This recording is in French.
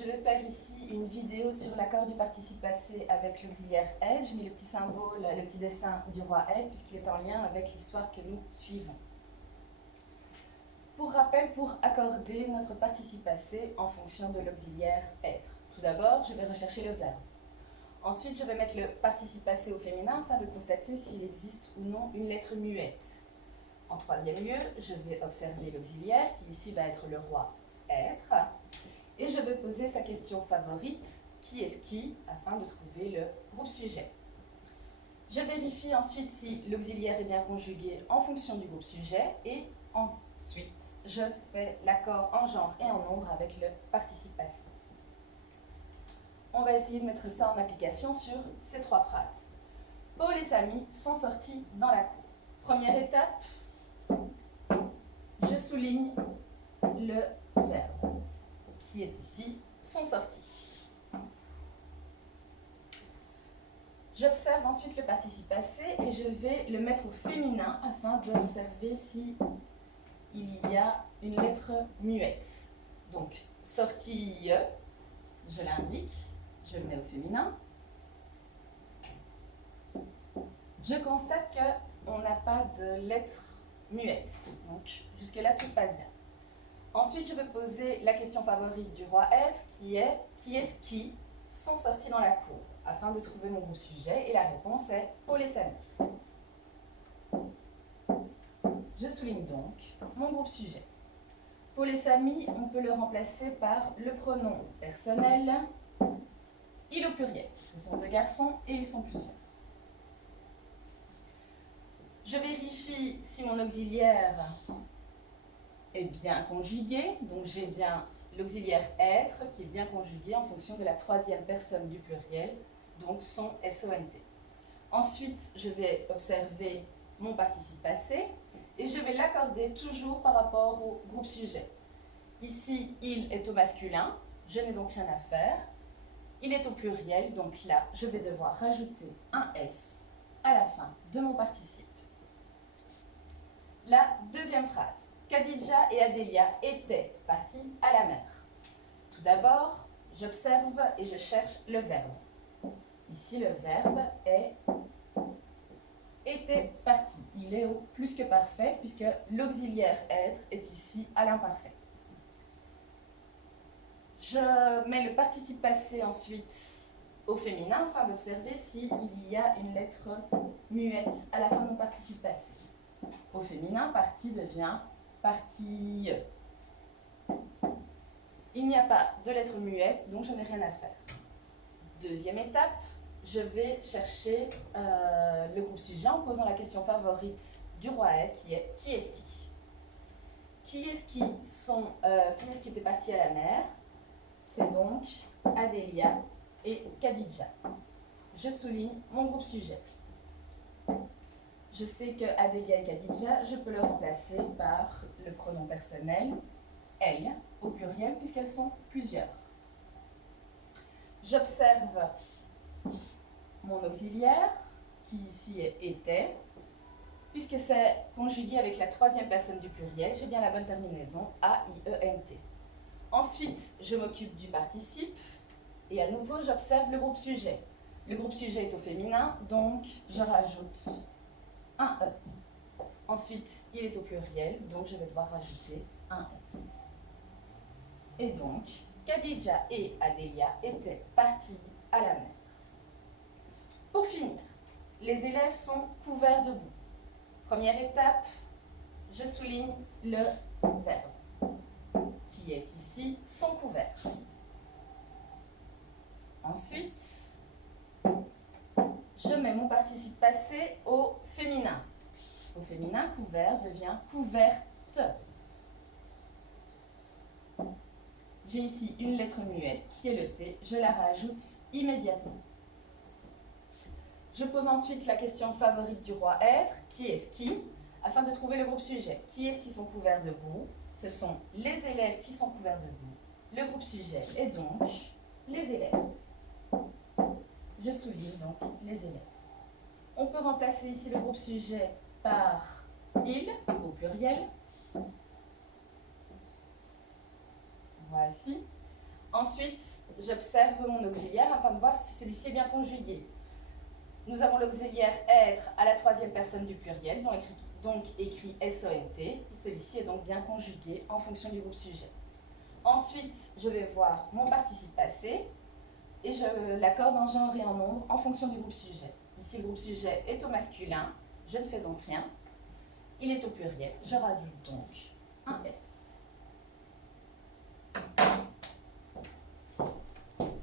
Je vais faire ici une vidéo sur l'accord du participe passé avec l'auxiliaire aide. Je mets le petit symbole, le petit dessin du roi aide puisqu'il est en lien avec l'histoire que nous suivons. Pour rappel, pour accorder notre participe passé en fonction de l'auxiliaire être. Tout d'abord, je vais rechercher le verbe. Ensuite, je vais mettre le participe passé au féminin afin de constater s'il existe ou non une lettre muette. En troisième lieu, je vais observer l'auxiliaire qui ici va être le roi être. Et je vais poser sa question favorite, qui est-ce qui, afin de trouver le groupe sujet. Je vérifie ensuite si l'auxiliaire est bien conjugué en fonction du groupe sujet et ensuite je fais l'accord en genre et en nombre avec le participe passé. On va essayer de mettre ça en application sur ces trois phrases. Paul et Samy sont sortis dans la cour. Première étape, je souligne le verbe qui est ici, sont sortis. J'observe ensuite le participe passé et je vais le mettre au féminin afin d'observer si il y a une lettre muette. Donc, sortie, je l'indique, je le mets au féminin. Je constate qu'on n'a pas de lettre muette. Donc, jusque-là, tout se passe bien. Ensuite, je vais poser la question favorite du roi être qui est-ce qui sont sortis dans la cour afin de trouver mon groupe sujet et la réponse est Paul et Samy. Je souligne donc mon groupe sujet. Paul et Samy, on peut le remplacer par le pronom personnel, il au pluriel. Ce sont deux garçons et ils sont plusieurs. Je vérifie si mon auxiliaire est bien conjugué, donc j'ai bien l'auxiliaire être qui est bien conjugué en fonction de la troisième personne du pluriel, donc son SONT. Ensuite, je vais observer mon participe passé et je vais l'accorder toujours par rapport au groupe sujet. Ici, il est au masculin, je n'ai donc rien à faire. Il est au pluriel, donc là, je vais devoir rajouter un S à la fin de mon participe. La deuxième phrase. Khadija et Adélia étaient partis à la mer. Tout d'abord, j'observe et je cherche le verbe. Ici, le verbe est était parti. Il est au plus que parfait puisque l'auxiliaire être est ici à l'imparfait. Je mets le participe passé ensuite au féminin afin d'observer s'il y a une lettre muette à la fin de mon participe passé. Au féminin, parti devient partie. Il n'y a pas de lettre muette, donc je n'ai rien à faire. Deuxième étape, je vais chercher le groupe sujet en posant la question favorite du roi être qui est qui est-ce qui. Qui est-ce qui était parti à la mer? C'est donc Adélia et Khadija. Je souligne mon groupe sujet. Je sais que Adélia et Khadija, je peux le remplacer par le pronom personnel, elle, au pluriel, puisqu'elles sont plusieurs. J'observe mon auxiliaire, qui ici est était, puisque c'est conjugué avec la troisième personne du pluriel, j'ai bien la bonne terminaison, A-I-E-N-T. Ensuite, je m'occupe du participe, et à nouveau, j'observe le groupe sujet. Le groupe sujet est au féminin, donc je rajoute un E. Ensuite, il est au pluriel, donc je vais devoir rajouter un S. Et donc, Khadija et Adélia étaient partis à la mer. Pour finir, les élèves sont couverts de boue. Première étape, je souligne le verbe, qui est ici, sont couverts. Ensuite, je mets mon participe passé au féminin. Au féminin, couvert devient couverte. J'ai ici une lettre muette qui est le T, je la rajoute immédiatement. Je pose ensuite la question favorite du roi être, qui est-ce qui, afin de trouver le groupe sujet. Qui est-ce qui sont couverts de boue? Ce sont les élèves qui sont couverts de boue. Le groupe sujet est donc les élèves. Je souligne donc les élèves. On peut remplacer ici le groupe sujet par il au pluriel. Voici. Ensuite, j'observe mon auxiliaire afin de voir si celui-ci est bien conjugué. Nous avons l'auxiliaire être à la troisième personne du pluriel, donc écrit SONT. Celui-ci est donc bien conjugué en fonction du groupe sujet. Ensuite, je vais voir mon participe passé et je l'accorde en genre et en nombre en fonction du groupe sujet. Ici, le groupe sujet est au masculin, je ne fais donc rien. Il est au pluriel, je rajoute donc un S.